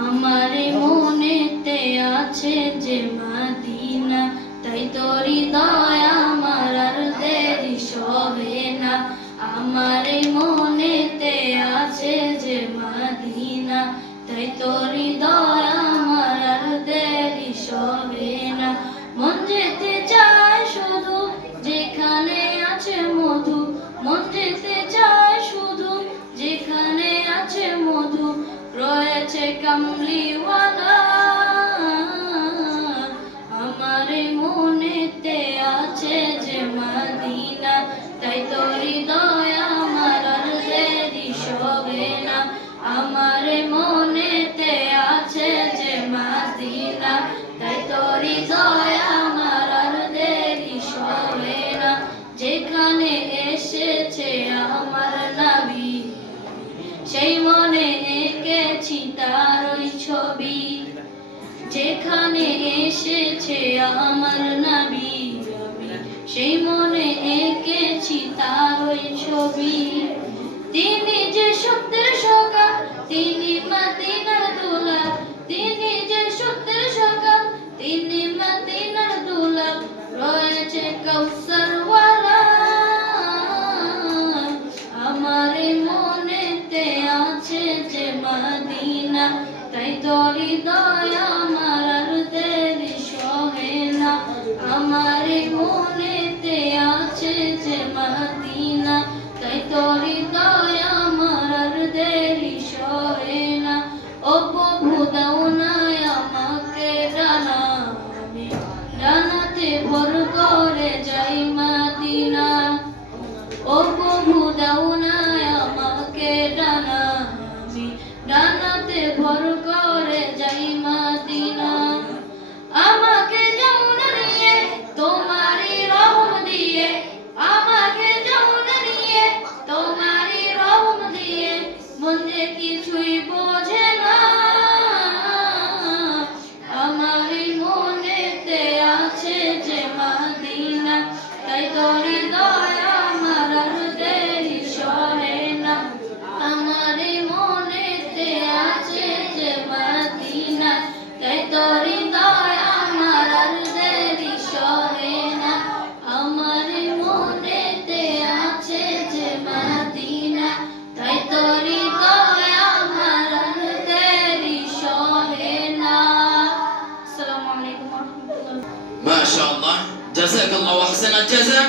আমার মনেতে আছে যে মাদিনা, তাই তোর হৃদয় আমার আর দেরি সবে না। আমার মনেতে আছে যে মাদিনা, তাই তোর হৃদয় আমার আর দেরি সবে না। মন যেতে চায় শুধু যেখানে আছে মধু, মন যেতে আমার মনেতে আছে যে আমার মনেতে আছে যে মাদিনা, তাই তো আমার দেরি সবে না। যেখানে এসেছে আমার নাবি, সেই মনে ওই ছবি, যেখানে এসেছে আমার নাবি সেই মনে এঁকেছি তার ছবি। তিনি যে সত্যের সকাল তিনি মাদিনার না, তাই তোর প্রভু, দাও না আমাকে ডানা, আমি ডানাতে ভর করে যাই মাদিনা। ও প্রভু, দাও মাশাআল্লাহ জাযাকাল্লাহু আহসানাল জাযা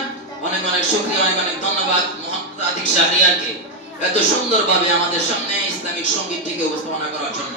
অনেক অনেক শুকরিয়া, অনেক অনেক ধন্যবাদ মোহাম্মদ আদিক শাহরিয়ারকে এত সুন্দরভাবে আমাদের সামনে ইসলামিক সঙ্গীতটিকে উপস্থাপনা করার জন্য।